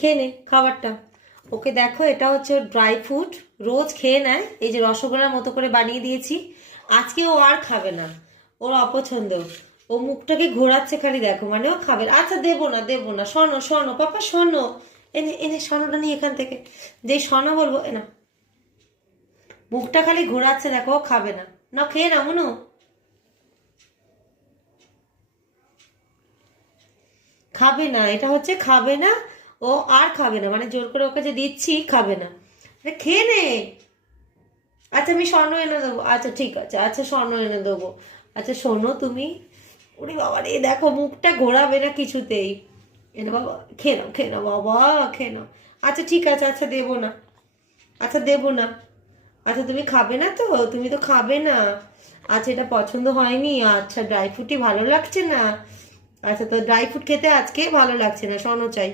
খেয়ে নে খাবারটা। ওকে দেখো, এটা হচ্ছে ওর ড্রাই ফ্রুট, রোজ খেয়ে নেয়। এই যে রসগোল্লার মতো করে বানিয়ে দিয়েছি। আজকে ও আর খাবে না, ওর অপছন্দ। ও মুখটাকে ঘোরাচ্ছে খালি, দেখো, মানে ও খাবে না। আচ্ছা দেবো না, দেবো না, শোনো শোনো পাপা শোনো। এনে এনে শোনোটা নিয়ে এখান থেকে, যে শোনো বলবো এনা। মুখটা খালি ঘোরাচ্ছে, দেখো, ও খাবে না। না খেয়ে না মনু, খাবে না, এটা হচ্ছে খাবে না। ও আর খাবে না, মানে জোর করে ওকে যে দিচ্ছি খাবে না। আরে খেয়ে নে। আচ্ছা আমি স্বর্ণ এনে দেবো, আচ্ছা ঠিক আছে, আচ্ছা স্বর্ণ এনে দেবো। আচ্ছা শোনো তুমি। ওরে বাবা রে, দেখো মুখটা ঘোরাবে না কিছুতেই। এনে বাবা, খেয়ে নাও খেয়ে নাও বাবা, খেয়ে নাও। আচ্ছা ঠিক আছে, আচ্ছা দেবো না, আচ্ছা দেবো না। আচ্ছা তুমি খাবে না তো, তুমি তো খাবে না। আচ্ছা এটা পছন্দ হয়নি, আচ্ছা ড্রাই ফ্রুটই ভালো লাগছে না। আচ্ছা তো ড্রাই ফ্রুট খেতে আজকে ভালো লাগছে না, স্বর্ণ চাই।